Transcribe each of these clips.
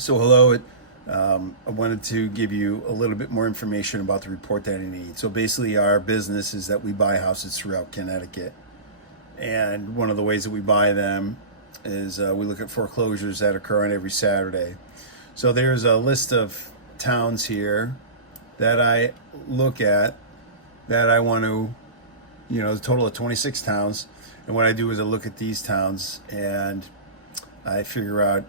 So hello, I wanted to give you a little bit more information about the report that I need. So basically our business is that we buy houses throughout Connecticut. And one of the ways that we buy them is we look at foreclosures that occur on every Saturday. So there's a list of towns here that I look at that I want to, a total of 26 towns. And what I do is I look at these towns and I figure out,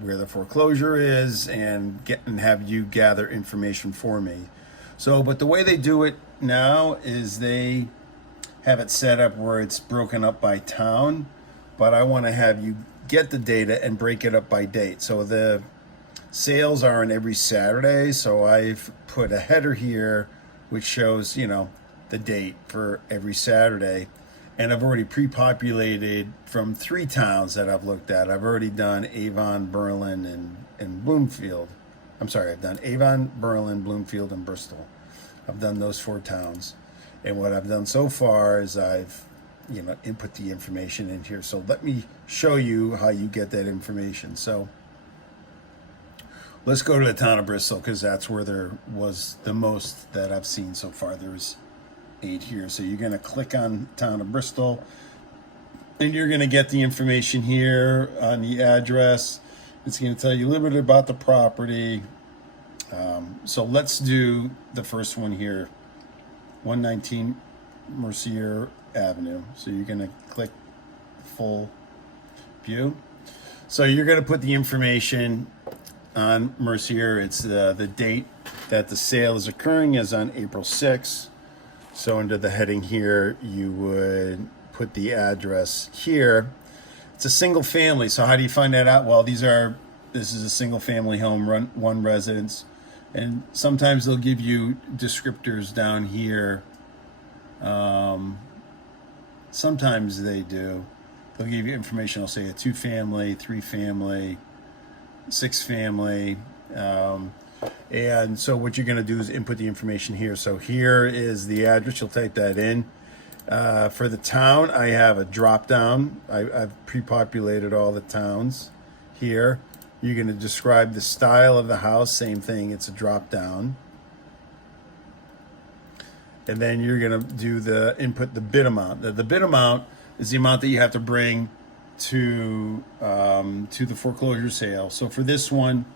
where the foreclosure is and have you gather information for me. So, but the way they do it now is they have it set up where it's broken up by town, but I want to have you get the data and break it up by date. So the sales are on every Saturday. So I've put a header here which shows, the date for every Saturday. And I've already pre-populated from 3 towns that I've looked at. I've already done Avon, Berlin, and Bloomfield. I'm sorry, I've done Avon, Berlin, Bloomfield, and Bristol. I've done those 4 towns. And what I've done so far is I've, input the information in here. So let me show you how you get that information. So let's go to the town of Bristol because that's where there was the most that I've seen so far. There's 8 here. So you're going to click on town of Bristol and you're going to get the information here on the address. It's going to tell you a little bit about the property. So let's do the first one here, 119 Mercier Avenue. So you're going to click full view. So you're going to put the information on Mercier. It's the date that the sale is occurring is on April 6th. So under the heading here, you would put the address here. It's a single family. So how do you find that out? Well, this is a single family home, one residence. And sometimes they'll give you descriptors down here. Sometimes they do. They'll give you information. I'll say a 2-family, 3-family, 6-family. And so what you're going to do is input the information here. So here is the address. You'll type that in. For the town, I have a drop down. I've pre-populated all the towns here. You're going to describe the style of the house. Same thing. It's a drop down. And then you're going to do the bid amount. The bid amount is the amount that you have to bring to the foreclosure sale. So for this one,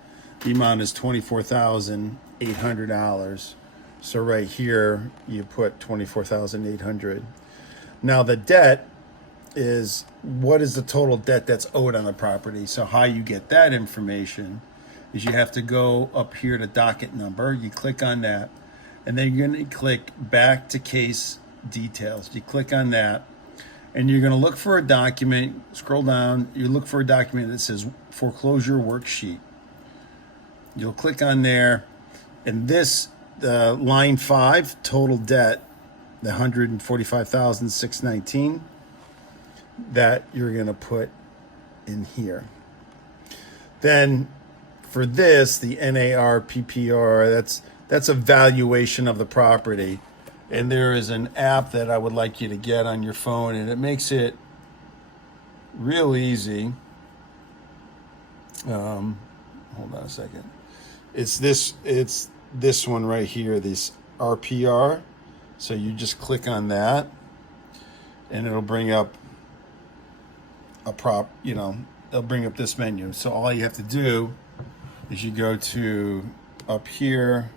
the amount is $24,800. So right here, you put $24,800. Now the debt is what is the total debt that's owed on the property. So how you get that information is you have to go up here to docket number. You click on that, and then you're going to click back to case details. You click on that, and you're going to look for a document. Scroll down. You look for a document that says foreclosure worksheet. You'll click on there, and this line 5 total debt, the $145,619 that you're going to put in here. Then for this, the NAR PPR, that's a valuation of the property, and there is an app that I would like you to get on your phone, and it makes it real easy. Hold on a second. It's this one right here, this RPR. So you just click on that and it'll bring up it'll bring up this menu. So all you have to do is you go to up here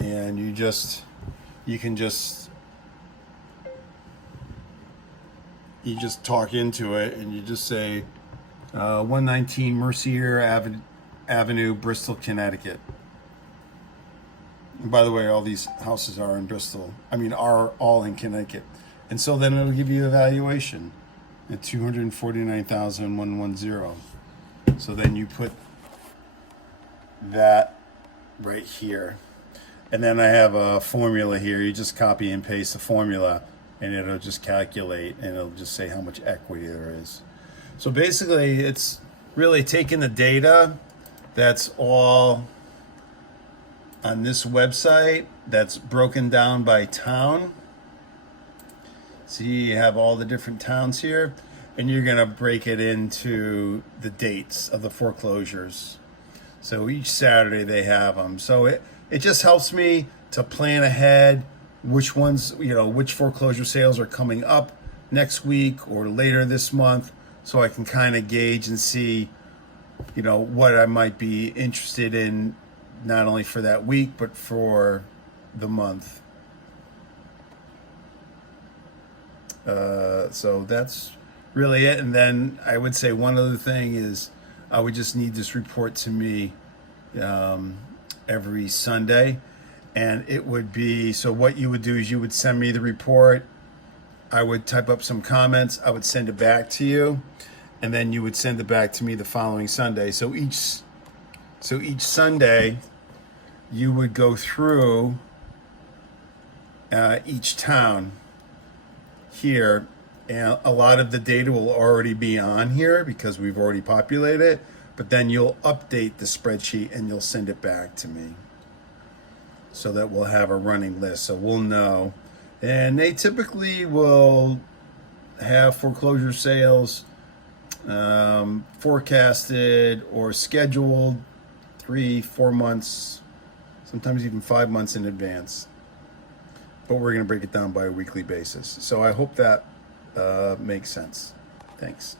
and you can just talk into it and you just say 119 Mercier Avenue, Bristol, Connecticut. And by the way, all these houses are in Bristol. Are all in Connecticut. And so then it'll give you a valuation at $249,110. So then you put that right here. And then I have a formula here. You just copy and paste the formula and it'll just calculate and it'll just say how much equity there is. So basically, it's really taking the data that's all on this website that's broken down by town. See, you have all the different towns here. and you're going to break it into the dates of the foreclosures. So each Saturday they have them. So it just helps me to plan ahead which ones, which foreclosure sales are coming up next week or later this month, so I can kind of gauge and see, what I might be interested in, not only for that week, but for the month. So that's really it. And then I would say one other thing is I would just need this report to me every Sunday. And it would be, so what you would do is you would send me the report. I would type up some comments. I would send it back to you. And then you would send it back to me the following Sunday. So each Sunday, you would go through each town here, and a lot of the data will already be on here because we've already populated it, but then you'll update the spreadsheet and you'll send it back to me so that we'll have a running list, so we'll know. And they typically will have foreclosure sales forecasted or scheduled 3-4 months, sometimes even 5 months in advance. But we're going to break it down by a weekly basis. So I hope that makes sense. Thanks.